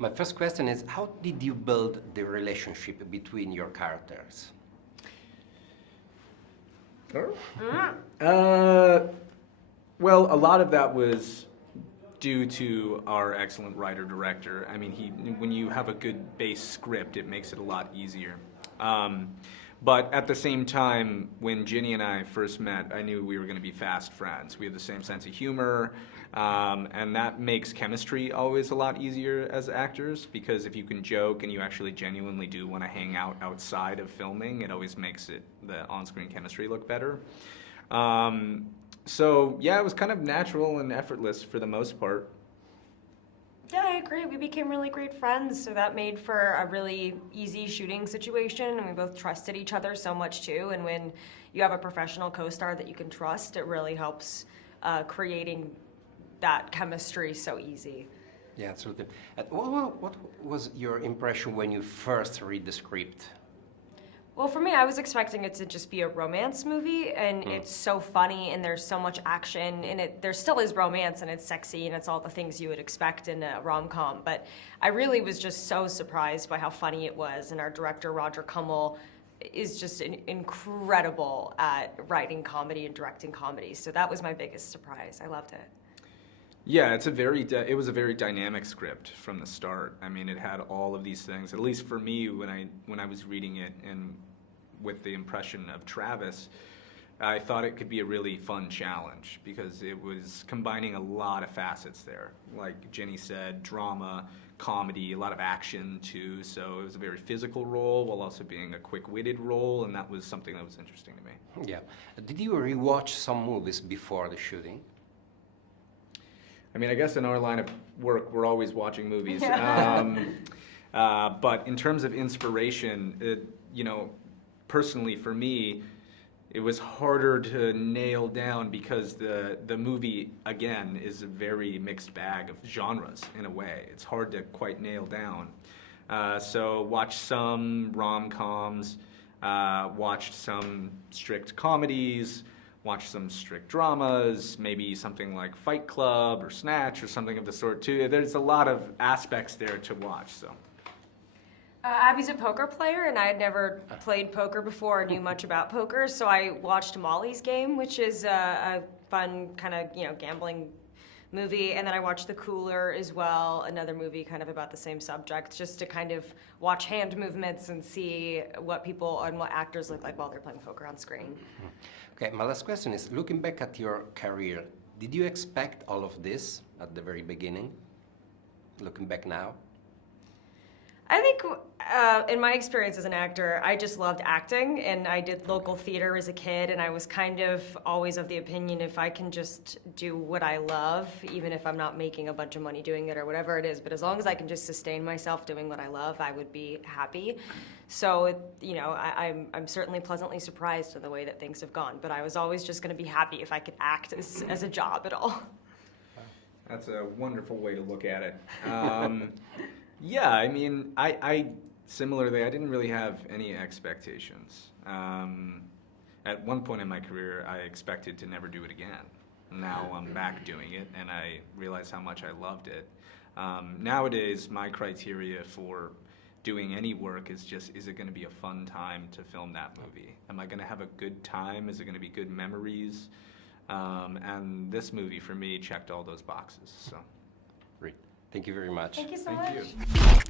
My first question is, how did you build the relationship between your characters? Well, a lot of that was due to our excellent writer-director. I mean, when you have a good base script, it makes it a lot easier. But at the same time, when Ginny and I first met, I knew we were going to be fast friends. We have the same sense of humor, and that makes chemistry always a lot easier as actors, because if you can joke and you actually genuinely do want to hang out outside of filming, it always makes the on-screen chemistry look better. So yeah, it was kind of natural and effortless for the most part. Yeah, I agree. We became really great friends, so that made for a really easy shooting situation, and we both trusted each other so much too. And when you have a professional co-star that you can trust, it really helps creating that chemistry so easy. Yeah, absolutely. What was your impression when you first read the script? Well, for me, I was expecting it to just be a romance movie, and it's so funny, and there's so much action, and there still is romance, and it's sexy, and it's all the things you would expect in a rom-com, but I really was just so surprised by how funny it was, and our director, Roger Kummel, is just incredible at writing comedy and directing comedy, so that was my biggest surprise. I loved it. Yeah, it was a very dynamic script from the start. I mean, it had all of these things. At least for me, when I was reading it and with the impression of Travis, I thought it could be a really fun challenge because it was combining a lot of facets there. Like Jenny said, drama, comedy, a lot of action too. So it was a very physical role while also being a quick-witted role, and that was something that was interesting to me. Yeah. Did you rewatch some movies before the shooting? I mean, I guess in our line of work, we're always watching movies. Yeah. But in terms of inspiration, personally for me, it was harder to nail down because the movie, again, is a very mixed bag of genres in a way. It's hard to quite nail down. So watched some rom-coms, watched some strict comedies, watch some strict dramas, maybe something like Fight Club or Snatch or something of the sort too. There's a lot of aspects there to watch. So. Abby's a poker player, and I had never played poker before or knew much about poker, so I watched Molly's Game, which is a fun kind of gambling movie, and then I watched The Cooler as well, another movie kind of about the same subject, just to kind of watch hand movements and see what people and what actors look like while they're playing poker on screen. Okay, my last question is, looking back at your career, did you expect all of this at the very beginning? Looking back now? I think in my experience as an actor, I just loved acting, and I did local theater as a kid, and I was kind of always of the opinion if I can just do what I love, even if I'm not making a bunch of money doing it or whatever it is, but as long as I can just sustain myself doing what I love, I would be happy. So, I'm certainly pleasantly surprised in the way that things have gone, but I was always just going to be happy if I could act as a job at all. That's a wonderful way to look at it. Yeah, I mean, similarly, I didn't really have any expectations. At one point in my career, I expected to never do it again. Now I'm back doing it, and I realize how much I loved it. Nowadays, my criteria for doing any work is just, is it going to be a fun time to film that movie? Am I going to have a good time? Is it going to be good memories? And this movie, for me, checked all those boxes. So. Great. Thank you very much. Thank you so Thank much. you.